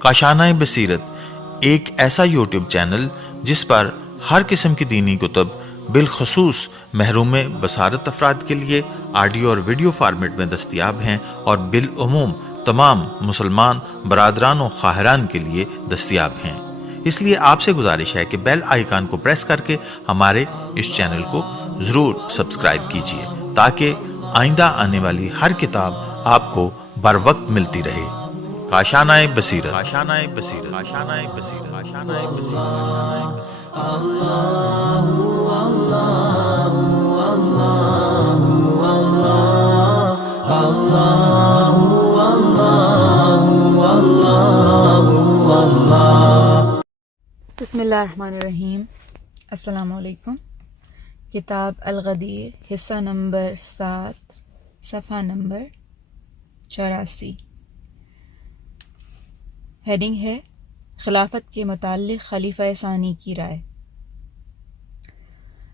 کاشانۂ بصیرت ایک ایسا یوٹیوب چینل جس پر ہر قسم کی دینی کتب بالخصوص محروم بصارت افراد کے لیے آڈیو اور ویڈیو فارمیٹ میں دستیاب ہیں اور بالعموم تمام مسلمان برادران و خواہران کے لیے دستیاب ہیں۔ اس لیے آپ سے گزارش ہے کہ بیل آئیکن کو پریس کر کے ہمارے اس چینل کو ضرور سبسکرائب کیجیے تاکہ آئندہ آنے والی ہر کتاب آپ کو بر وقت ملتی رہے۔ کاشانۂ بصیرت، کاشانۂ بصیرت، کاشانۂ بصیرت، کاشانۂ بصیرت۔ بسم اللہ الرحمن الرحیم۔ السلام علیکم۔ کتاب الغدیر حصہ نمبر 7 صفحہ نمبر 84۔ ہیڈنگ ہے خلافت کے متعلق خلیفہ ثانی کی رائے۔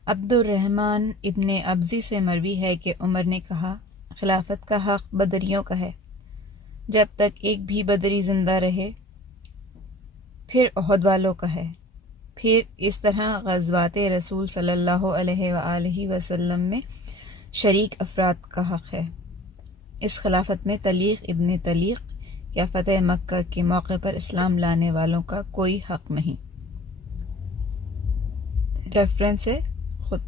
عبد الرحمن ابن ابزی سے مروی ہے کہ عمر نے کہا، خلافت کا حق بدریوں کا ہے جب تک ایک بھی بدری زندہ رہے، پھر احد والوں کا ہے، پھر اس طرح غزوات رسول صلی اللہ علیہ وآلہ وسلم میں شریک افراد کا حق ہے۔ اس خلافت میں طلیق ابن طلیق یا فتح مکہ کے موقع پر اسلام لانے والوں کا کوئی حق نہیں۔ ریفرنس ہے خود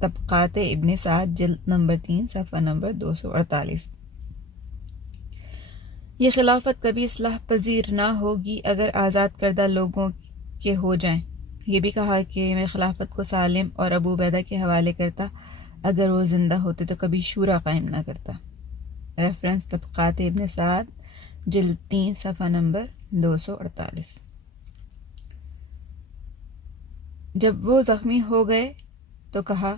طبقات ابن سعد جلد نمبر 3 صفحہ نمبر 248۔ یہ خلافت کبھی اصلاح پذیر نہ ہوگی اگر آزاد کردہ لوگوں کے ہو جائیں۔ یہ بھی کہا کہ میں خلافت کو سالم اور ابو عبیدہ کے حوالے کرتا، اگر وہ زندہ ہوتے تو کبھی شورا قائم نہ کرتا۔ ریفرنس طبقات ابن سعد جلد 3 صفحہ نمبر 248۔ جب وہ زخمی ہو گئے تو کہا،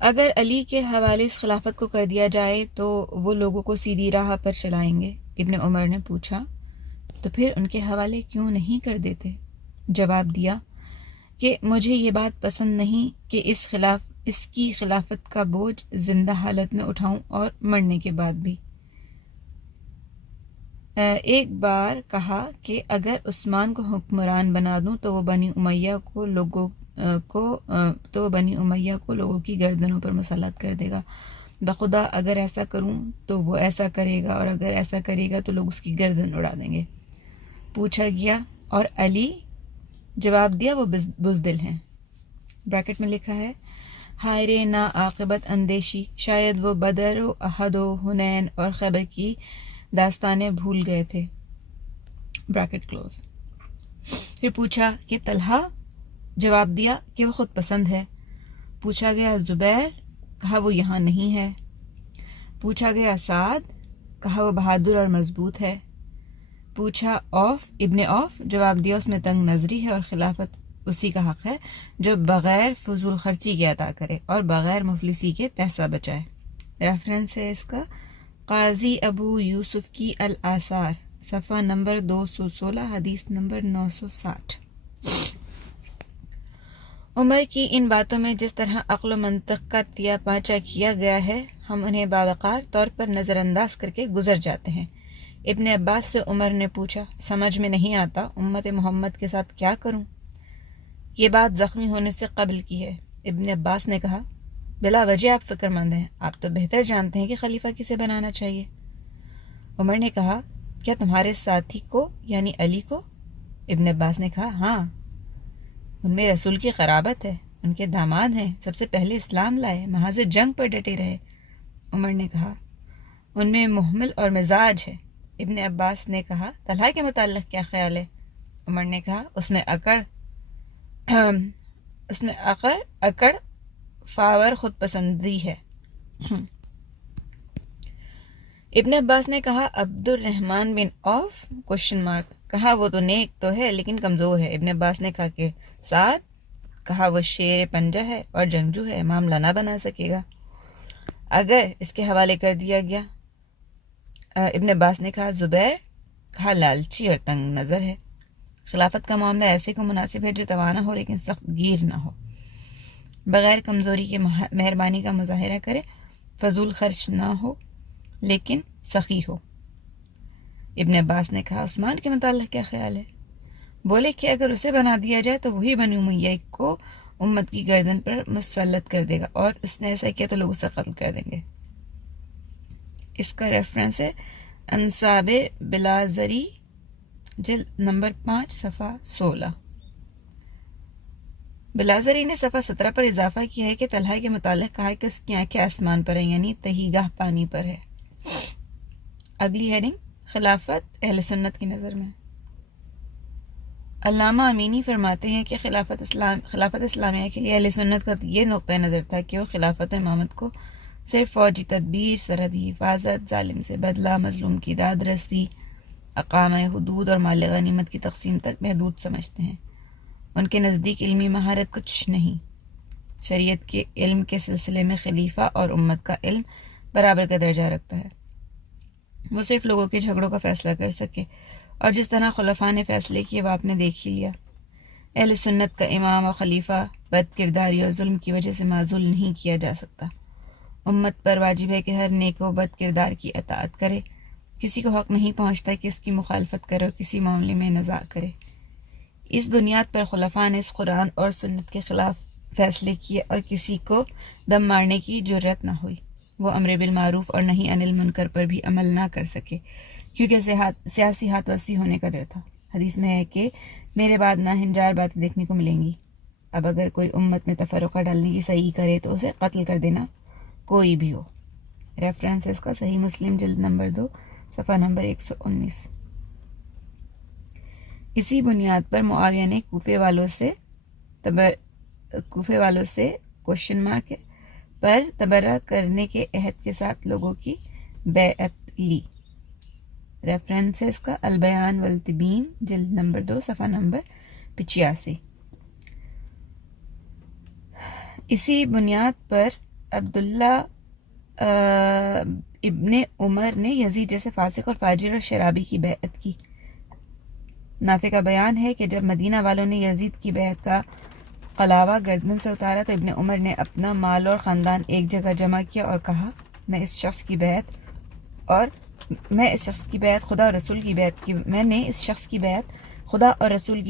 اگر علی کے حوالے اس خلافت کو کر دیا جائے تو وہ لوگوں کو سیدھی راہ پر چلائیں گے۔ ابن عمر نے پوچھا، تو پھر ان کے حوالے کیوں نہیں کر دیتے؟ جواب دیا کہ مجھے یہ بات پسند نہیں کہ اس کی خلافت کا بوجھ زندہ حالت میں اٹھاؤں اور مرنے کے بعد بھی۔ ایک بار کہا کہ اگر عثمان کو حکمران بنا دوں تو وہ بنی امیہ کو لوگوں کی گردنوں پر مسلط کر دے گا۔ بخدا اگر ایسا کروں تو وہ ایسا کرے گا، اور اگر ایسا کرے گا تو لوگ اس کی گردن اڑا دیں گے۔ پوچھا گیا، اور علی؟ جواب دیا، وہ بزدل ہیں۔ بریکٹ میں لکھا ہے، ہائے رے نا عاقبت اندیشی، شاید وہ بدر و احد و حنین اور خیبر کی داستانیں بھول گئے تھے۔ Bracket close. پھر پوچھا کہ طلحہ؟ جواب دیا کہ وہ خود پسند ہے۔ پوچھا گیا زبیر؟ کہا وہ یہاں نہیں ہے۔ پوچھا گیا سعد؟ کہا وہ بہادر اور مضبوط ہے۔ پوچھا ابن عوف؟ جواب دیا اس میں تنگ نظری ہے اور خلافت اسی کا حق ہے جو بغیر فضول خرچی کے عطا کرے اور بغیر مفلسی کے پیسہ بچائے۔ ریفرنس ہے اس کا قاضی ابو یوسف کی الآثار صفحہ نمبر 216 حدیث نمبر 960۔ عمر کی ان باتوں میں جس طرح عقل و منطق کا تیا پانچا کیا گیا ہے، ہم انہیں باوقار طور پر نظر انداز کر کے گزر جاتے ہیں۔ ابن عباس سے عمر نے پوچھا، سمجھ میں نہیں آتا امت محمد کے ساتھ کیا کروں؟ یہ بات زخمی ہونے سے قبل کی ہے۔ ابن عباس نے کہا، بلا وجہ آپ فکر مند ہیں، آپ تو بہتر جانتے ہیں کہ خلیفہ کسے بنانا چاہیے۔ عمر نے کہا، کیا تمہارے ساتھی کو یعنی علی کو؟ ابن عباس نے کہا، ہاں، ان میں رسول کی قرابت ہے، ان کے داماد ہیں، سب سے پہلے اسلام لائے، محاذ جنگ پر ڈٹے رہے۔ عمر نے کہا، ان میں محمل اور مزاج ہے۔ ابن عباس نے کہا، طلحہ کے متعلق کیا خیال ہے؟ عمر نے کہا، اس میں اکڑ فاور خود پسندی ہے۔ ابن عباس نے کہا، عبد الرحمن بن عوف؟ کہا وہ تو نیک تو ہے لیکن کمزور ہے۔ ابن عباس نے کہا کہ سعد؟ کہا وہ شیر پنجہ ہے اور جنگجو ہے، معاملہ نہ بنا سکے گا اگر اس کے حوالے کر دیا گیا۔ ابن عباس نے کہا زبیر؟ کہا لالچی اور تنگ نظر ہے۔ خلافت کا معاملہ ایسے کو مناسب ہے جو توانا ہو لیکن سخت گیر نہ ہو۔ بغیر کمزوری کے مہربانی کا مظاہرہ کرے، فضول خرچ نہ ہو لیکن سخی ہو۔ ابن عباس نے کہا عثمان کے متعلق کیا خیال ہے؟ بولے کہ اگر اسے بنا دیا جائے تو وہی بنی امیہ کو امت کی گردن پر مسلط کر دے گا، اور اس نے ایسا کیا تو لوگ اسے قتل کر دیں گے۔ اس کا ریفرنس ہے انصاب بلازری جلد نمبر 5 صفحہ 16۔ بلازری نے صفحہ 17 پر اضافہ کیا ہے کہ طلحہ کے متعلق کہا ہے کہ اس کی آنکھیں آسمان پر ہیں، یعنی تہی گاہ پانی پر ہے۔ اگلی ہیڈنگ خلافت اہل سنت کی نظر میں۔ علامہ امینی فرماتے ہیں کہ خلافت اسلامیہ کے لیے اہل سنت کا یہ نقطہ نظر تھا کہ وہ خلافت و امامت کو صرف فوجی تدبیر، سرحدی حفاظت، ظالم سے بدلہ، مظلوم کی داد رسی، اقامہ حدود اور مال غنیمت کی تقسیم تک محدود سمجھتے ہیں۔ ان کے نزدیک علمی مہارت کچھ نہیں۔ شریعت کے علم کے سلسلے میں خلیفہ اور امت کا علم برابر کا درجہ رکھتا ہے۔ وہ صرف لوگوں کے جھگڑوں کا فیصلہ کر سکے، اور جس طرح خلفاء نے فیصلے کیے وہ آپ نے دیکھ ہی لیا۔ اہل سنت کا امام اور خلیفہ بد کرداری اور ظلم کی وجہ سے معزول نہیں کیا جا سکتا۔ امت پر واجب ہے کہ ہر نیک و بد کردار کی اطاعت کرے، کسی کو حق نہیں پہنچتا کہ اس کی مخالفت کرے اور کسی معاملے میں نزاع کرے۔ اس بنیاد پر خلفاء نے اس قرآن اور سنت کے خلاف فیصلے کیے اور کسی کو دم مارنے کی جرت نہ ہوئی۔ وہ امر بالمعروف اور نہی عن المنکر پر بھی عمل نہ کر سکے کیونکہ سیاسی ہاتھ وسیع ہونے کا ڈر تھا۔ حدیث میں ہے کہ میرے بعد ناہنجار باتیں دیکھنے کو ملیں گی۔ اب اگر کوئی امت میں تفرقہ ڈالنے کی صحیح کرے تو اسے قتل کر دینا، کوئی بھی ہو۔ ریفرنس اس کا صحیح مسلم جلد نمبر 2 صفحہ نمبر 119۔ اسی بنیاد پر معاویہ نے کوفے والوں سے کوشچن مارک پر تبرہ کرنے کے عہد کے ساتھ لوگوں کی بیعت لی۔ ریفرنس اس کا البیان والتبیین جلد نمبر 2 صفحہ نمبر 85۔ اسی بنیاد پر عبداللہ ابن عمر نے یزید جیسے فاسق اور فاجر اور شرابی کی بیعت کی۔ نافع کا بیان ہے کہ جب مدینہ والوں نے یزید کی بیعت کا قلاوہ گردن سے اتارا تو ابن عمر نے اپنا مال اور خاندان ایک جگہ جمع کیا اور کہا میں نے اس شخص کی بیعت خدا اور رسول کی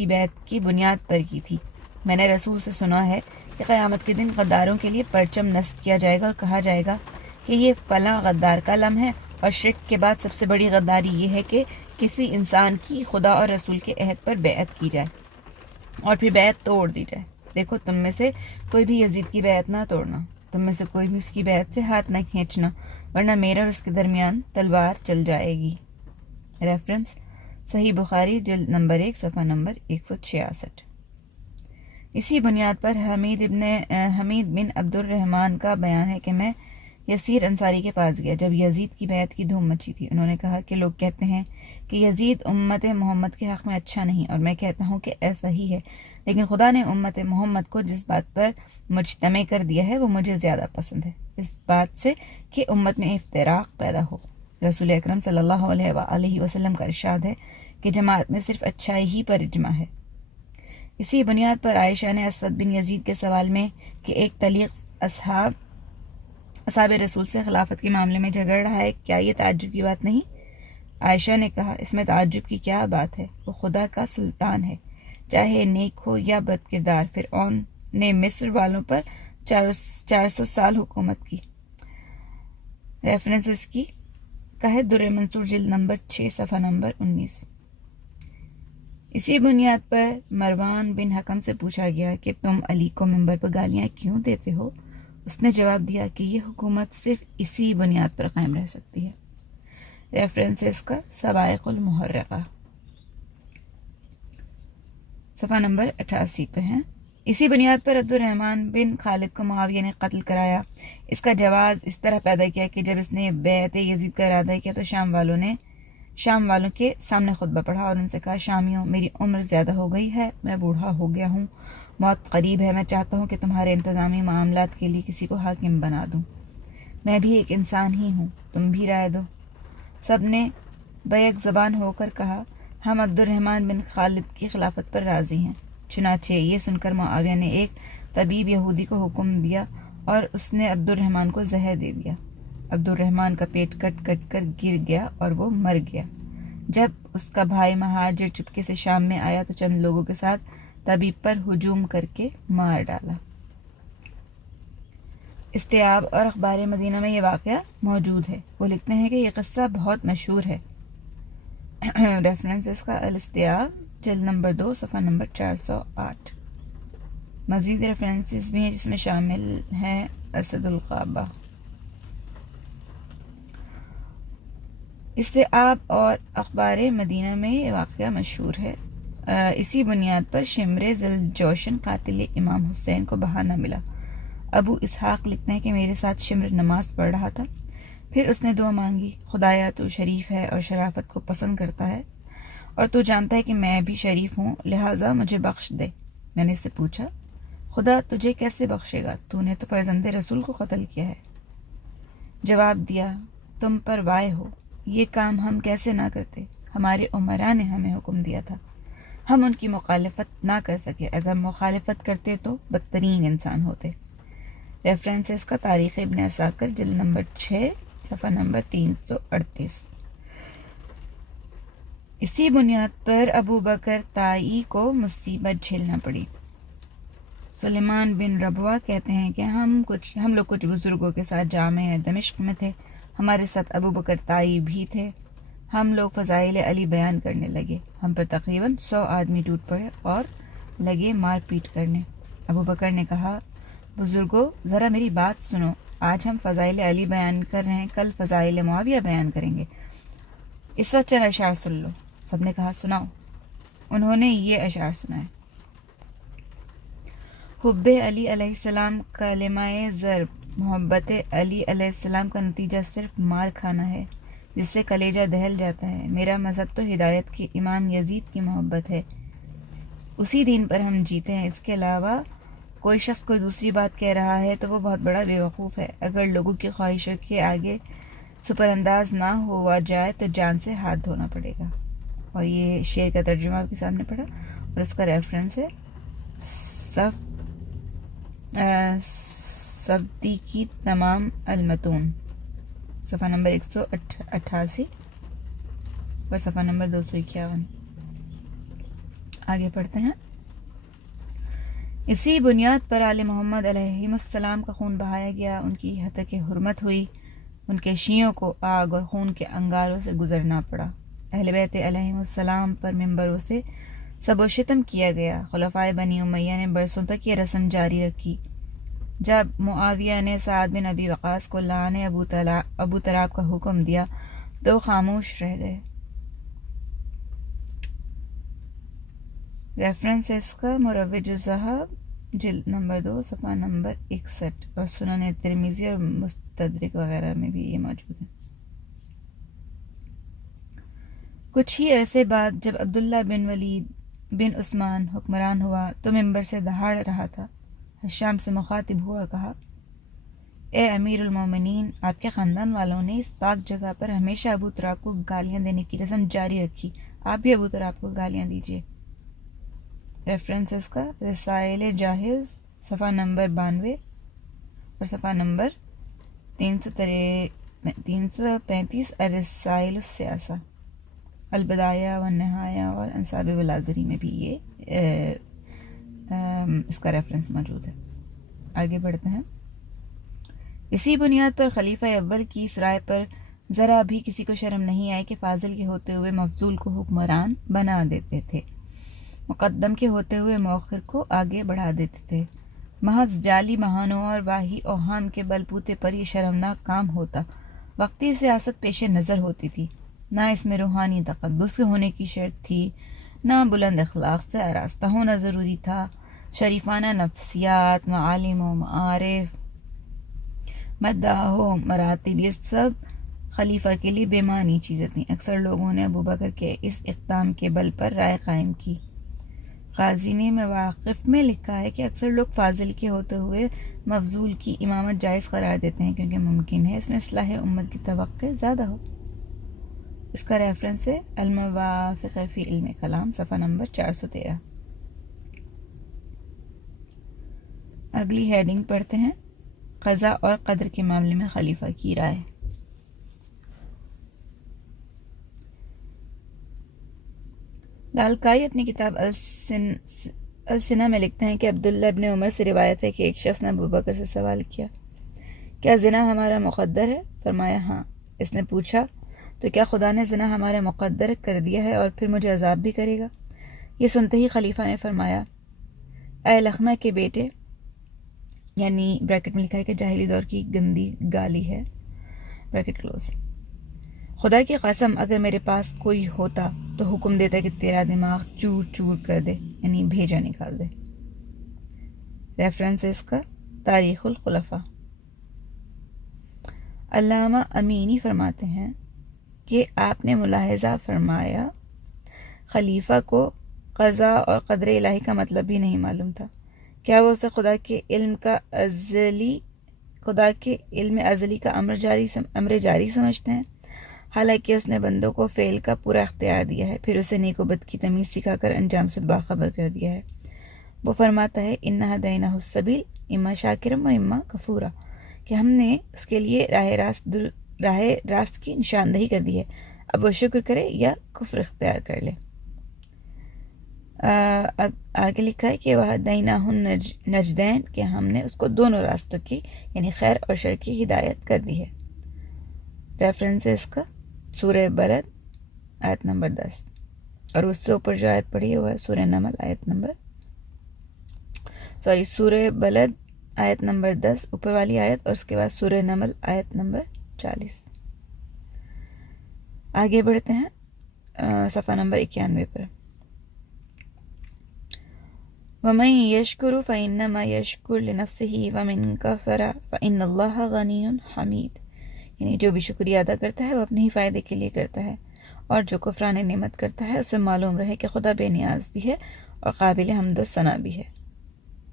بیعت کی بنیاد پر کی تھی۔ میں نے رسول سے سنا ہے کہ قیامت کے دن غداروں کے لیے پرچم نصب کیا جائے گا اور کہا جائے گا کہ یہ فلاں غدار کا علم ہے، اور شرک کے بعد سب سے بڑی غداری یہ ہے کہ کسی انسان کی خدا اور رسول کے عہد پر بیعت کی جائے اور پھر بیعت توڑ دی جائے۔ دیکھو تم میں سے کوئی بھی یزید کی بیعت نہ توڑنا، تم میں سے کوئی بھی اس کی بیعت سے ہاتھ نہ کھینچنا، ورنہ میرا اور اس کے درمیان تلوار چل جائے گی۔ ریفرنس صحیح بخاری جلد نمبر 1 صفحہ نمبر 166۔ اسی بنیاد پر حمید بن عبد الرحمن کا بیان ہے کہ میں یسیر انصاری کے پاس گیا جب یزید کی بیعت کی دھوم مچی تھی۔ انہوں نے کہا کہ لوگ کہتے ہیں کہ یزید امت محمد کے حق میں اچھا نہیں، اور میں کہتا ہوں کہ ایسا ہی ہے، لیکن خدا نے امت محمد کو جس بات پر مجتمع کر دیا ہے وہ مجھے زیادہ پسند ہے، اس بات سے کہ امت میں افتراق پیدا ہو۔ رسول اکرم صلی اللہ علیہ وآلہ وسلم کا ارشاد ہے کہ جماعت میں صرف اچھائی ہی پر اجماع ہے۔ اسی بنیاد پر عائشہ نے اسود بن یزید کے سوال میں کہ ایک طلیق اصحاب رسول سے خلافت کے معاملے میں جھگڑ رہا ہے، کیا یہ تعجب کی بات نہیں؟ عائشہ نے کہا اس میں تعجب کی کیا بات ہے، وہ خدا کا سلطان ہے، چاہے نیک ہو یا بد کردار۔ فرعون نے مصر والوں پر 400 سال حکومت کی۔ ریفرنس کی کا در منصور جلد نمبر 6 صفحہ نمبر 19۔ اسی بنیاد پر مروان بن حکم سے پوچھا گیا کہ تم علی کو منبر پر گالیاں کیوں دیتے ہو؟ اس نے جواب دیا کہ یہ حکومت صرف اسی بنیاد پر قائم رہ سکتی ہے۔ ریفرنس اس کا سوائق المحرقہ صفحہ نمبر 88 پہ ہیں۔ اسی بنیاد پر عبد الرحمن بن خالد کو معاویہ نے قتل کرایا۔ اس کا جواز اس طرح پیدا کیا کہ جب اس نے بیعت یزید کا ارادہ کیا تو شام والوں کے سامنے خطبہ پڑھا اور ان سے کہا شامیوں، میری عمر زیادہ ہو گئی ہے، میں بوڑھا ہو گیا ہوں، موت قریب ہے، میں چاہتا ہوں کہ تمہارے انتظامی معاملات کے لیے کسی کو حاکم بنا دوں، میں بھی ایک انسان ہی ہوں، تم بھی رائے دو۔ سب نے بیک زبان ہو کر کہا ہم عبد الرحمن بن خالد کی خلافت پر راضی ہیں۔ چنانچہ یہ سن کر معاویہ نے ایک طبیب یہودی کو حکم دیا اور اس نے عبد الرحمن کو زہر دے دیا۔ عبد الرحمن کا پیٹ کٹ کٹ کر گر گیا اور وہ مر گیا۔ جب اس کا بھائی مہاجر چپکے سے شام میں آیا تو چند لوگوں کے ساتھ طبیب پر ہجوم کر کے مار ڈالا۔ استیاب اور اخبار مدینہ میں یہ واقعہ موجود ہے۔ وہ لکھتے ہیں کہ یہ قصہ بہت مشہور ہے۔ ریفرنس کا الاستیاب جلد نمبر 2 صفحہ نمبر 408۔ مزید ریفرنسز بھی ہیں جس میں شامل ہیں اسد القابہ۔ استیاب اور اخبار مدینہ میں یہ واقعہ مشہور ہے۔ اسی بنیاد پر شمر ذوالجوشن قاتل امام حسین کو بہانہ ملا۔ ابو اسحاق لکھتے ہیں کہ میرے ساتھ شمر نماز پڑھ رہا تھا، پھر اس نے دعا مانگی، خدایا تو شریف ہے اور شرافت کو پسند کرتا ہے، اور تو جانتا ہے کہ میں بھی شریف ہوں، لہٰذا مجھے بخش دے۔ میں نے اس سے پوچھا، خدا تجھے کیسے بخشے گا؟ تو نے تو فرزند رسول کو قتل کیا ہے۔ جواب دیا، تم پر وائے ہو، یہ کام ہم کیسے نہ کرتے؟ ہمارے عمراء نے ہمیں حکم دیا تھا، ہم ان کی مخالفت نہ کر سکے، اگر مخالفت کرتے تو بدترین انسان ہوتے۔ ریفرنسز کا تاریخ ابن عساکر جلد نمبر 6 صفحہ نمبر 338۔ اسی بنیاد پر ابو بکر طائی کو مصیبت جھیلنا پڑی۔ سلیمان بن ربوہ کہتے ہیں کہ ہم لوگ کچھ بزرگوں کے ساتھ جامع دمشق میں تھے، ہمارے ساتھ ابو بکر طائی بھی تھے۔ ہم لوگ فضائل علی بیان کرنے لگے، ہم پر تقریباً 100 آدمی ٹوٹ پڑے اور لگے مار پیٹ کرنے۔ ابو بکر نے کہا، بزرگوں ذرا میری بات سنو، آج ہم فضائل علی بیان کر رہے ہیں، کل فضائل معاویہ بیان کریں گے، اس وقت چند اشعار سن لو۔ سب نے کہا سناؤ۔ انہوں نے یہ اشعار سنائے، حب علی علیہ السلام کلمہ ضرب، محبت علی علیہ السلام کا نتیجہ صرف مار کھانا ہے جس سے کلیجہ دہل جاتا ہے۔ میرا مذہب تو ہدایت کے امام یزید کی محبت ہے، اسی دین پر ہم جیتے ہیں۔ اس کے علاوہ کوئی شخص کوئی دوسری بات کہہ رہا ہے تو وہ بہت بڑا بیوقوف ہے۔ اگر لوگوں کی خواہشوں کے آگے سپر انداز نہ ہوا جائے تو جان سے ہاتھ دھونا پڑے گا۔ اور یہ شعر کا ترجمہ آپ کے سامنے پڑھا اور اس کا ریفرنس ہے صفدی کی تمام المتون صفحہ نمبر 188 اور صفحہ نمبر 251۔ آگے پڑھتے ہیں۔ اسی بنیاد پر آل محمد علیہ السلام کا خون بہایا گیا، ان کی ہتک حرمت ہوئی، ان کے شیعوں کو آگ اور خون کے انگاروں سے گزرنا پڑا۔ اہل بیت علیہ السلام پر منبروں سے سب و شتم کیا گیا۔ خلفائے بنی امیہ نے برسوں تک یہ رسم جاری رکھی۔ جب معاویہ نے سعد بن ابی وقاص کو لانے ابو تراب کا حکم دیا تو خاموش رہ گئے۔ ریفرنس اس کا مروج الذہب جلد نمبر 2 صفحہ نمبر 61 اور سنن ترمذی اور مستدرک وغیرہ میں بھی یہ موجود ہے۔ کچھ ہی عرصے بعد جب عبداللہ بن ولید بن عثمان حکمران ہوا تو منبر سے دہاڑ رہا تھا، شام سے مخاطب ہوا اور کہا، اے امیر المومنین، آپ کے خاندان والوں نے اس پاک جگہ پر ہمیشہ ابو تراب کو گالیاں دینے کی رسم جاری رکھی، آپ بھی ابو تراب کو گالیاں دیجیے۔ ریفرنسز کا رسائل جاہز صفحہ نمبر 92 اور صفحہ نمبر 335 الرسائل السیاسہ، البدایہ والنہایہ اور انصاب والازری میں بھی یہ اس کا ریفرنس موجود ہے۔ آگے بڑھتے ہیں۔ اسی بنیاد پر خلیفہ اول کی اس رائے پر ذرا بھی کسی کو شرم نہیں آئی کہ فاضل کے ہوتے ہوئے مفضول کو حکمران بنا دیتے تھے، مقدم کے ہوتے ہوئے مؤخر کو آگے بڑھا دیتے تھے۔ محض جعلی بہانوں اور واہی اوہام کے بل بوتے پر یہ شرمناک کام ہوتا۔ وقتی سیاست پیش نظر ہوتی تھی، نہ اس میں روحانی تقدس کے ہونے کی شرط تھی، نہ بلند اخلاق سے آراستہ ہونا ضروری تھا۔ شریفانہ نفسیات، معالم و معارف، مداح و مراتب، یہ سب خلیفہ کے لیے بے معنی چیزیں تھیں۔ اکثر لوگوں نے ابو بکر کے اس اقدام کے بل پر رائے قائم کی۔ غازی نے مواقف میں لکھا ہے کہ اکثر لوگ فاضل کے ہوتے ہوئے مفضول کی امامت جائز قرار دیتے ہیں کیونکہ ممکن ہے اس میں اصلاح امت کی توقع زیادہ ہو۔ اس کا ریفرنس ہے الموافق فی علم کلام صفحہ نمبر 413۔ اگلی ہیڈنگ پڑھتے ہیں، قضا اور قدر کے معاملے میں خلیفہ کی رائے۔ لالکائی اپنی کتاب السنہ میں لکھتے ہیں کہ عبداللہ ابن عمر سے روایت ہے کہ ایک شخص نے ابوبکر سے سوال کیا، کیا زنا ہمارا مقدر ہے؟ فرمایا ہاں۔ اس نے پوچھا، تو کیا خدا نے زنا ہمارا مقدر کر دیا ہے اور پھر مجھے عذاب بھی کرے گا؟ یہ سنتے ہی خلیفہ نے فرمایا، اے لخنا کے بیٹے، یعنی بریکٹ میں لکھا ہے کہ جاہلی دور کی گندی گالی ہے، بریکٹ کلوز، خدا کی قسم اگر میرے پاس کوئی ہوتا تو حکم دیتا کہ تیرا دماغ چور چور کر دے، یعنی بھیجا نکال دے۔ ریفرنس اس کا تاریخ الخلفاء۔ علامہ امینی فرماتے ہیں کہ آپ نے ملاحظہ فرمایا خلیفہ کو قضا اور قدر الہی کا مطلب بھی نہیں معلوم تھا۔ کیا وہ اسے خدا کے علم ازلی کا امر جاری سمجھتے ہیں؟ حالانکہ اس نے بندوں کو فعل کا پورا اختیار دیا ہے، پھر اسے نیک و بد کی تمیز سکھا کر انجام سے باخبر کر دیا ہے۔ وہ فرماتا ہے اِنَّا هَدَيْنَاهُ السَّبِيلَ اِمَّا شَاكِرًا وَإِمَّا كَفُورًا، کہ ہم نے اس کے لیے راہ راست کی نشاندہی کر دی ہے، اب وہ شکر کرے یا کفر اختیار کر لے۔ آگے لکھا ہے کہ وَهَدَيْنَاهُ النَّجْدَيْنِ، کہ ہم نے اس کو دونوں راستوں کی یعنی خیر اور شر کی ہدایت کر دی ہے۔ ریفرنس ہے اس کا سورہ بلد آیت نمبر 10، اور اس سے اوپر جو آیت پڑھی ہے وہ ہے سورہ نمل سورہ بلد آیت نمبر 10 اوپر والی آیت، اور اس کے بعد سورہ نمل آیت نمبر 40۔ آگے بڑھتے ہیں صفحہ نمبر 91 پر۔ وَمَن يَشْكُرُ فَإِنَّمَا يَشْكُرُ لِنَفْسِهِ وَمَن كَفَرَ فَإِنَّ اللَّهَ غَنِيٌّ حَمِيدٌ، یعنی جو بھی شکریہ ادا کرتا ہے وہ اپنے ہی فائدے کے لیے کرتا ہے، اور جو کفران نعمت کرتا ہے اسے معلوم رہے کہ خدا بے نیاز بھی ہے اور قابل حمد و ثنا بھی ہے۔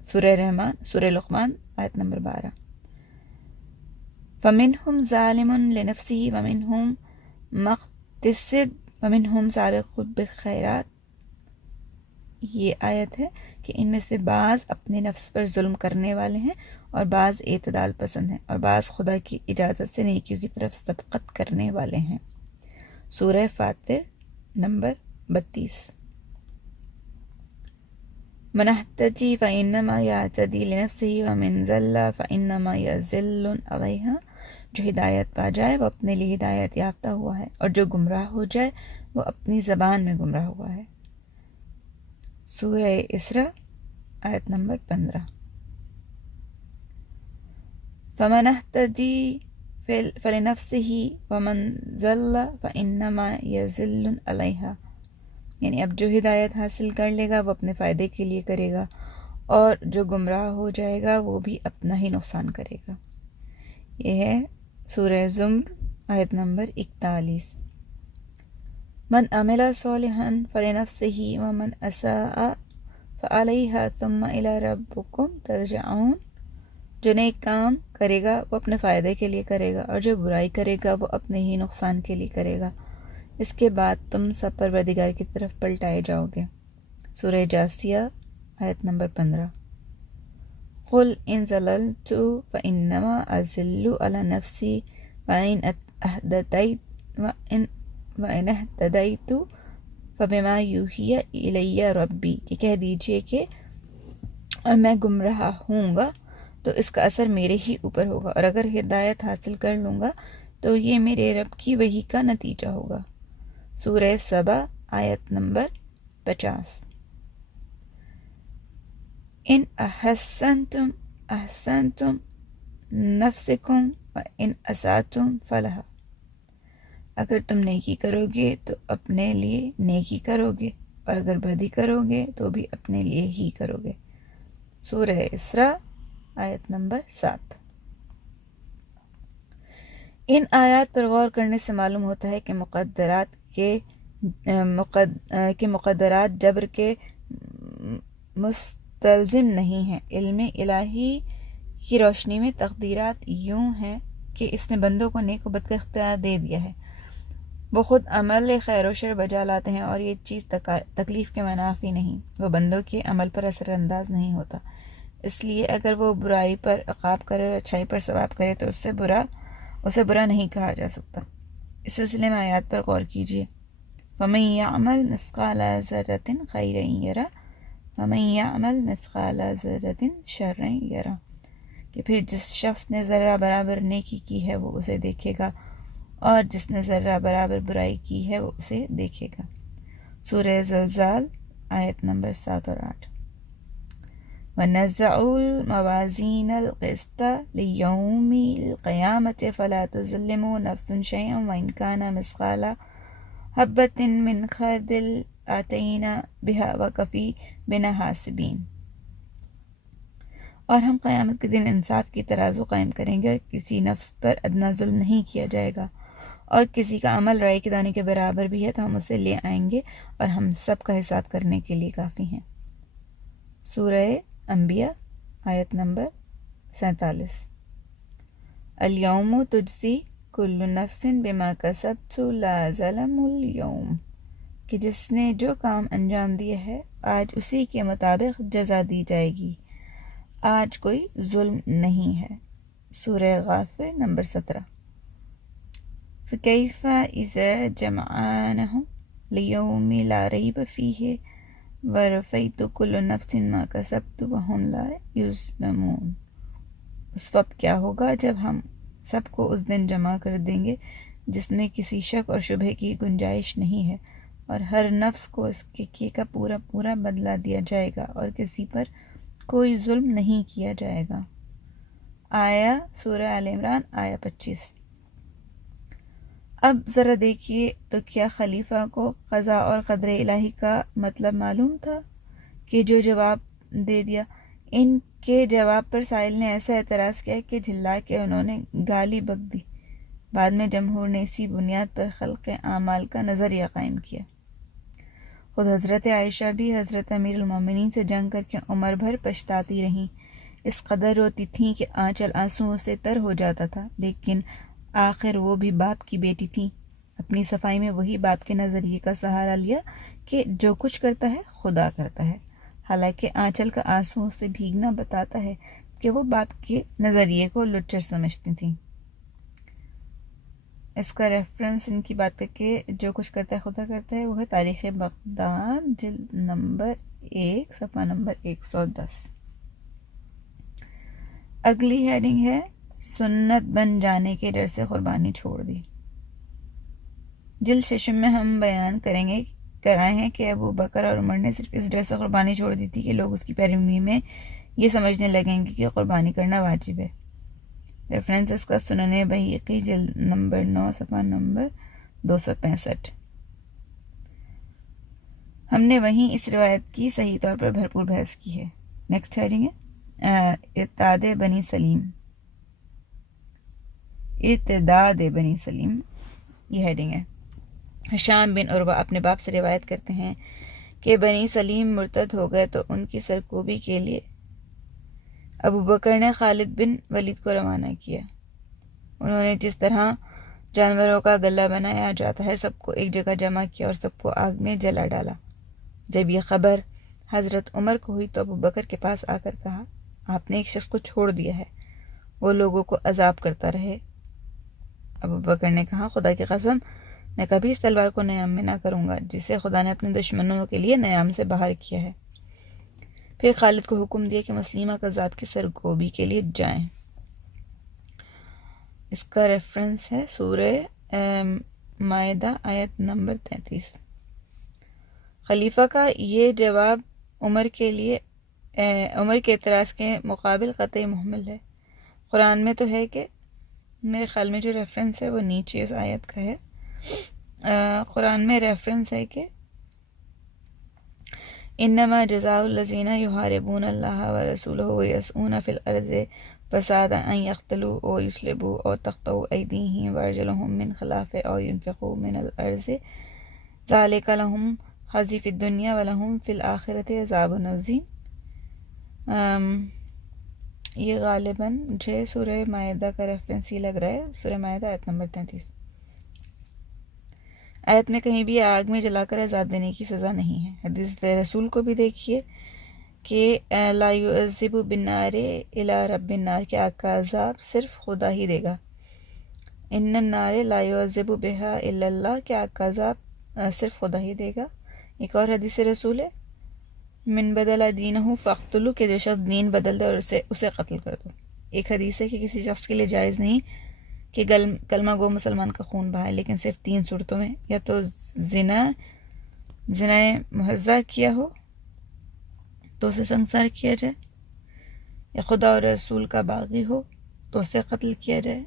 سورہ لقمان آیت نمبر 12۔ فَمِنْهُمْ ظَالِمٌ لِنَفْسِهِ وَمِنْهُمْ مُقْتَصِدٌ وَمِنْهُمْ سَابِقٌ بِالْخَيْرَاتِ، یہ آیت ہے کہ ان میں سے بعض اپنے نفس پر ظلم کرنے والے ہیں اور بعض اعتدال پسند ہیں اور بعض خدا کی اجازت سے نیکیوں کی طرف سبقت کرنے والے ہیں۔ سورہ فاطر نمبر 32۔ من اہتدی فإنما یہتدی لنفسہ ومن ضل فإنما یضل علیہا، جو ہدایت پا جائے وہ اپنے لیے ہدایت یافتہ ہوا ہے، اور جو گمراہ ہو جائے وہ اپنی زبان میں گمراہ ہوا ہے۔ سورہ اسراء آیت نمبر 15۔ فمن اہتدی فلنفسہ ومن ضل فإنما یضل علیہا، یعنی اب جو ہدایت حاصل کر لے گا وہ اپنے فائدے کے لیے کرے گا، اور جو گمراہ ہو جائے گا وہ بھی اپنا ہی نقصان کرے گا۔ یہ ہے سورہ زمر آیت نمبر 41۔ من عمل صالحا فلنفسہ ومن اساء فعلیہا ثم الی ربکم ترجعون، جو نیک کام کرے گا وہ اپنے فائدے کے لیے کرے گا، اور جو برائی کرے گا وہ اپنے ہی نقصان کے لیے کرے گا، اس کے بعد تم سب پروردگار کی طرف پلٹائے جاؤ گے۔ سورہ جاثیہ آیت نمبر 15۔ قل ان ضللت فانما اضل علی نفسی وان اہتدیت فبما یوحی الی ربی، کہ کہہ دیجئے کہ میں گمراہ ہوں گا تو اس کا اثر میرے ہی اوپر ہوگا، اور اگر ہدایت حاصل کر لوں گا تو یہ میرے رب کی وحی کا نتیجہ ہوگا۔ سورہ سبا آیت نمبر 50۔ ان احسنتم احسنتم نفسکم وان اسأتم فلہا، اگر تم نیکی کرو گے تو اپنے لیے نیکی کرو گے، اور اگر بدی کرو گے تو بھی اپنے لیے ہی کرو گے۔ سورہ اسراء آیت نمبر 7۔ ان آیات پر غور کرنے سے معلوم ہوتا ہے کہ مقدرات جبر کے مستلزم نہیں ہیں۔ علم الہی کی روشنی میں تقدیرات یوں ہیں کہ اس نے بندوں کو نیک و بد کا اختیار دے دیا ہے، وہ خود عمل خیر و شر بجا لاتے ہیں، اور یہ چیز تکلیف کے منافی نہیں، وہ بندوں کے عمل پر اثر انداز نہیں ہوتا۔ اس لیے اگر وہ برائی پر عقاب کرے اور اچھائی پر ثواب کرے تو اسے برا نہیں کہا جا سکتا۔ اس سلسلے میں آیات پر غور کیجیے۔ وَمَن يَعْمَلْ مِثْقَالَ ذَرَّةٍ خَيْرًا يَرَهُ وَمَن يَعْمَلْ مِثْقَالَ ذَرَّةٍ شَرًّا يَرَهُ، کہ پھر جس شخص نے ذرہ برابر نیکی کی ہے وہ اسے دیکھے گا، اور جس نے ذرہ برابر برائی کی ہے وہ اسے دیکھے گا۔ سورہ زلزال آیت نمبر 7 اور 8۔ وَنَزَّعُ الْمَوَازِينَ الْقِسْطَ لِيَوْمِ الْقِيَامَةِ فَلَا تُظْلِمُ نَفْسٌ شَيْئًا وَإِنْ كَانَ مِثْقَالَ حَبَّةٍ مِّنْ خَرْدَلٍ آتَيْنَا بِهَا وَكَفَىٰ بِنَا حَاسِبِينَ۔ اور ہم قیامت کے دن انصاف کی ترازو قائم کریں گے، اور کسی نفس پر ادنا ظلم نہیں کیا جائے گا، اور کسی کا عمل رائے کے دانے کے برابر بھی ہے تو ہم اسے لے آئیں گے، اور ہم سب کا حساب کرنے کے لیے کافی ہیں۔ سورہ انبیاء آیت نمبر 47۔ الیوم تجزی کل نفس بما کسبت لا ظلم اليوم، کہ جس نے جو کام انجام دیا ہے آج اسی کے مطابق جزا دی جائے گی، آج کوئی ظلم نہیں ہے۔ سورہ غافر نمبر 17۔ فَكَيْفَ إِذَا جَمَعْنَاهُمْ لِيَوْمٍ لَا رَيْبَ فِيهِ وَوَفَّيْتْ كُلُّ نَفْسٍ مَا كَسَبَتْ وَهُمْ لَا يُظْلَمُونَ۔ اس وقت کیا ہوگا جب ہم سب کو اس دن جمع کر دیں گے جس میں کسی شک اور شبہے کی گنجائش نہیں ہے، اور ہر نفس کو اس کے کیے کا پورا پورا بدلہ دیا جائے گا، اور کسی پر کوئی ظلم نہیں کیا جائے گا۔ سورہ آل عمران آیا 25۔ اب ذرا دیکھیے تو کیا خلیفہ کو قضاء اور قدر الہی کا مطلب معلوم تھا کہ جو جواب دے دیا؟ ان کے جواب پر سائل نے ایسا اعتراض کیا کہ جھلا کے انہوں نے گالی بک دی۔ بعد میں جمہور نے اسی بنیاد پر خلق اعمال کا نظریہ قائم کیا۔ خود حضرت عائشہ بھی حضرت امیر المومنین سے جنگ کر کے عمر بھر پچھتاتی رہیں، اس قدر روتی تھیں کہ آنچل آنسوؤں سے تر ہو جاتا تھا، لیکن آخر وہ بھی باپ کی بیٹی تھیں۔ اپنی صفائی میں وہی باپ کے نظریے کا سہارا لیا کہ جو کچھ کرتا ہے خدا کرتا ہے، حالانکہ آنچل کا آنسوؤں سے بھیگنا بتاتا ہے کہ وہ باپ کے نظریے کو لچر سمجھتی تھیں۔ اس کا ریفرنس ان کی بات کر کے جو کچھ کرتا ہے خدا کرتا ہے وہ ہے تاریخ بغداد جلد نمبر 1 صفحہ نمبر 110۔ اگلی ہیڈنگ ہے سنت بن جانے کے ڈر سے قربانی چھوڑ دی۔ جلد 6 میں ہم بیان کرائے ہیں کہ ابو بکر اور عمر نے صرف اس ڈر سے قربانی چھوڑ دی تھی کہ لوگ اس کی پیروی میں یہ سمجھنے لگیں گے کہ قربانی کرنا واجب ہے۔ ریفرنس اس کا سنن بہیقی جلد نمبر 9 صفحہ نمبر 265۔ ہم نے وہیں اس روایت کی صحیح طور پر بھرپور بحث کی ہے۔ نیکسٹ ہیڈنگ ہے ارتداد بنی سلیم۔ ارتداد بنی سلیم یہ ہیڈنگ ہے۔ ہشام بن عروہ اپنے باپ سے روایت کرتے ہیں کہ بنی سلیم مرتد ہو گئے تو ان کی سرکوبی کے لیے ابو بکر نے خالد بن ولید کو روانہ کیا۔ انہوں نے جس طرح جانوروں کا گلہ بنایا جاتا ہے سب کو ایک جگہ جمع کیا اور سب کو آگ میں جلا ڈالا۔ جب یہ خبر حضرت عمر کو ہوئی تو ابو بکر کے پاس آ کر کہا، آپ نے ایک شخص کو چھوڑ دیا ہے، وہ لوگوں کو عذاب کرتا رہے۔ ابو بکر نے کہا، خدا کی قسم میں کبھی اس تلوار کو نیام میں نہ کروں گا جسے خدا نے اپنے دشمنوں کے لیے نیام سے باہر کیا ہے۔ پھر خالد کو حکم دیا کہ مسلمہ کذاب کی سرگوبی کے لیے جائیں۔ اس کا ریفرنس ہے سورہ مائدہ آیت نمبر 33۔ خلیفہ کا یہ جواب عمر کے اعتراض کے مقابل قطعی محمل ہے۔ قرآن میں تو ہے کہ میرے خیال میں جو ریفرنس ہے وہ نیچے اس آیت کا ہے۔ قرآن میں ریفرنس ہے کہ انما جزاء الذین یحاربون اللہ ورسولہ ویسعون فی الارض فسادا ان یقتلوا او یسلبوا او تقطعوا ایدیہم وارجلہم من خلاف او ینفقوا من الارض ذالک لہم خزی فی الدنیا ولہم فی الآخرۃ عذاب عظیم۔ یہ غالباً مجھے سورہ مائدہ کا ریفرنس ہی لگ رہا ہے، سورہ مائدہ آیت نمبر 33۔ آیت میں کہیں بھی آگ میں جلا کر عذاب دینے کی سزا نہیں ہے۔ حدیث رسول کو بھی دیکھیے کہ لا یعذب بالنار الا رب النار، کہ آگ کا عذاب صرف خدا ہی دے گا. ان النار لا یعذب بها الا اللہ، کہ آگ کا عذاب صرف خدا ہی دے گا. ایک اور حدیث رسول ہے من بدل دینہ فاقتلوا، کہ جو شخص دین بدل دے اور اسے قتل کر دو. ایک حدیث ہے کہ کسی شخص کے لیے جائز نہیں کہ کلمہ گو مسلمان کا خون بہائے، لیکن صرف 3 صورتوں میں: یا تو زنا محضہ کیا ہو تو اسے سنگسار کیا جائے، یا خدا اور رسول کا باغی ہو تو اسے قتل کیا جائے،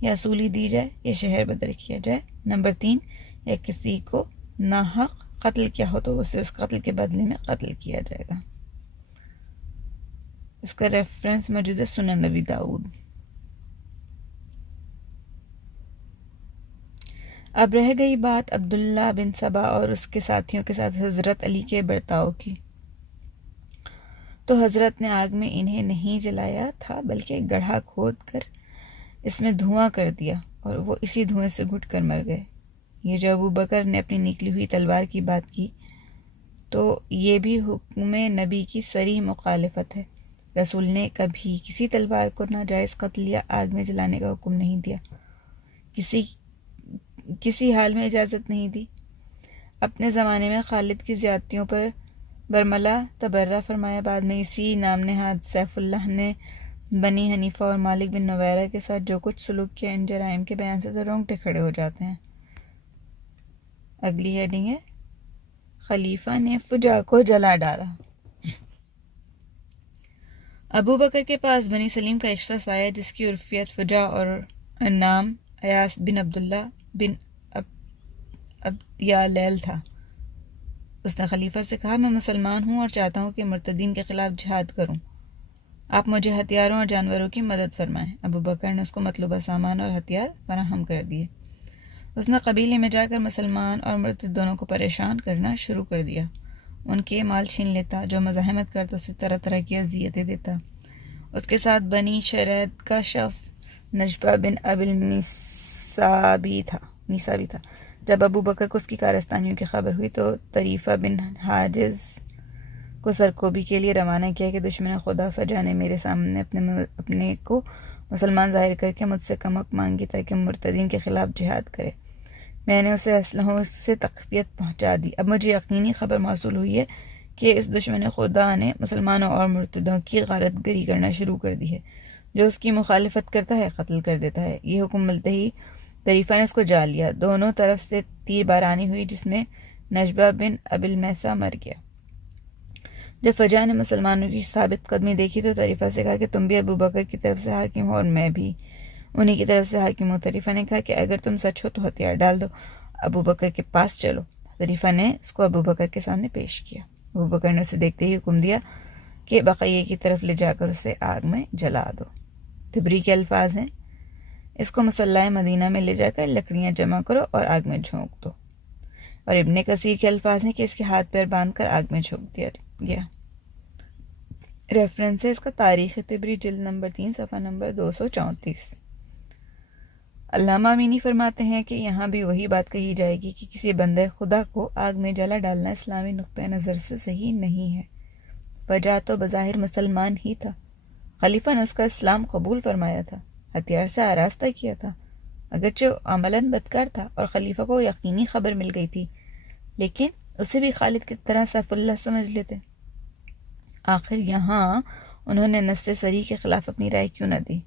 یا اصولی دی جائے، یا شہر بدر کیا جائے. نمبر 3، یا کسی کو ناحق قتل کیا ہو تو اسے اس قتل کے بدلے میں قتل کیا جائے گا. اس کا ریفرنس موجود ہے سنن نبی داؤد. اب رہ گئی بات عبداللہ بن سبا اور اس کے ساتھیوں کے ساتھ حضرت علی کے برتاؤ کی. تو حضرت نے آگ میں انہیں نہیں جلایا تھا بلکہ گڑھا کھود کر اس میں دھواں کر دیا اور وہ اسی دھوئیں سے گھٹ کر مر گئے. یہ جو ابو بکر نے اپنی نکلی ہوئی تلوار کی بات کی تو یہ بھی حکم نبی کی صریح مخالفت ہے. رسول نے کبھی کسی تلوار کو ناجائز قتل یا آگ میں جلانے کا حکم نہیں دیا، کسی حال میں اجازت نہیں دی. اپنے زمانے میں خالد کی زیادتیوں پر برملا تبرہ فرمایا. بعد میں اسی نام نہاد سیف اللہ نے بنی حنیفہ اور مالک بن نویرہ کے ساتھ جو کچھ سلوک کیا، ان جرائم کے بیان سے تو رونگٹے کھڑے ہو جاتے ہیں. اگلی ہیڈنگ ہے خلیفہ نے فجا کو جلا ڈالا. ابو بکر کے پاس بنی سلیم کا ایک شخص آیا جس کی عرفیت فجا اور نام ایاس بن عبداللہ بن عبدیالیل تھا. اس نے خلیفہ سے کہا میں مسلمان ہوں اور چاہتا ہوں کہ مرتدین کے خلاف جہاد کروں، آپ مجھے ہتھیاروں اور جانوروں کی مدد فرمائیں. ابو بکر نے اس کو مطلوبہ سامان اور ہتھیار فراہم کر دیے. اس نے قبیلے میں جا کر مسلمان اور مرتد دونوں کو پریشان کرنا شروع کر دیا. ان کے مال چھین لیتا، جو مزاحمت کرتا اسے طرح طرح کی اذیتیں دیتا. اس کے ساتھ بنی شرید کا شخص نجبہ بن ابل میسا بھی تھا. جب ابو بکر کو اس کی کارستانیوں کی خبر ہوئی تو طریفہ بن حاجز کو سرکوبی کے لیے روانہ کیا کہ دشمن خدا فجا نے میرے سامنے اپنے کو مسلمان ظاہر کر کے مجھ سے کمک مانگی تاکہ مرتدین کے خلاف جہاد کرے. میں نے اسے اسلحوں سے تقویت پہنچا دی. اب مجھے یقینی خبر موصول ہوئی ہے کہ اس دشمن خدا نے مسلمانوں اور مرتدوں کی غارت گری کرنا شروع کر دی ہے. جو اس کی مخالفت کرتا ہے قتل کر دیتا ہے. یہ حکم ملتے ہی طریفہ نے اس کو جا لیا. دونوں طرف سے تیر بارانی ہوئی جس میں نجبہ بن ابل میسا مر گیا. جب فجا نے مسلمانوں کی ثابت قدمی دیکھی تو طریفہ سے کہا کہ تم بھی ابو بکر کی طرف سے حاکم ہو اور میں بھی انہی کی طرف سے حاکم ہوں. طریفہ نے کہا کہ اگر تم سچ ہو تو ہتھیار ڈال دو، ابو بکر کے پاس چلو. طریفہ نے اس کو ابو بکر کے سامنے پیش کیا. ابو بکر نے اسے دیکھتے ہی حکم دیا کہ بقیہ کی طرف لے جا کر اسے آگ میں جلا دو. تبری کے الفاظ ہیں اس کو مسلح مدینہ میں لے جا کر لکڑیاں جمع کرو اور آگ میں جھونک دو. اور ابن کثیر کے الفاظ ہیں کہ اس کے ہاتھ پیر باندھ کر آگ میں جھونک دیا گیا. ریفرنس ہے اس کا تاریخ طبری جلد نمبر 3 صفحہ نمبر 234. علامہ امینی فرماتے ہیں کہ یہاں بھی وہی بات کہی جائے گی کہ کسی بندے خدا کو آگ میں جلا ڈالنا اسلامی نقطۂ نظر سے صحیح نہیں ہے. فجا تو بظاہر مسلمان ہی تھا. خلیفہ نے اس کا اسلام قبول فرمایا تھا، ہتھیار سے آراستہ کیا تھا، اگرچہ عملاً بدکار تھا اور خلیفہ کو یقینی خبر مل گئی تھی، لیکن اسے بھی خالد کی طرح سیف اللہ سمجھ لیتے. آخر یہاں انہوں نے نص صریح کے خلاف اپنی رائے کیوں نہ دی؟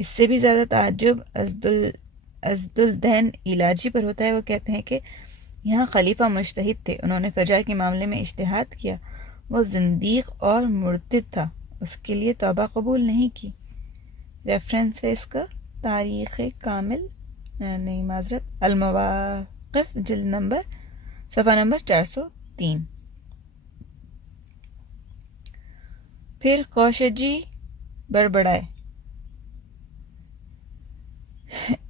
اس سے بھی زیادہ تعجب ازدالدین علاجی پر ہوتا ہے. وہ کہتے ہیں کہ یہاں خلیفہ مجتہد تھے، انہوں نے فجا کے معاملے میں اجتہاد کیا. وہ زندیق اور مرتد تھا، اس کے لیے توبہ قبول نہیں کی. ریفرنس ہے اس کا تاریخ کامل المواقف جلد نمبر صفحہ نمبر 403. پھر قوشجی بڑبڑائے.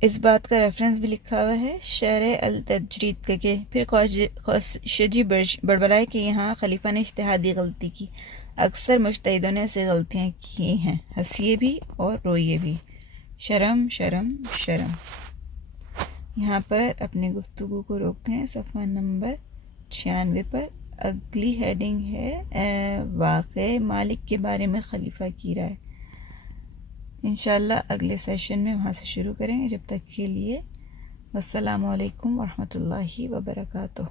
اس بات کا ریفرنس بھی لکھا ہوا ہے شرح التجرید کا کہ پھر قوشجی بڑبڑائے کہ یہاں خلیفہ نے اجتہادی غلطی کی. اکثر مجتہدوں نے ایسی غلطیاں کی ہیں، ہنسیے بھی اور روئیے بھی. شرم شرم شرم. یہاں پر اپنی گفتگو کو روکتے ہیں. صفحہ نمبر 96 پر اگلی ہیڈنگ ہے واقع مالک کے بارے میں خلیفہ کی رائے. انشاءاللہ اگلے سیشن میں وہاں سے شروع کریں گے. جب تک کے لیے والسلام علیکم ورحمۃ اللہ وبرکاتہ.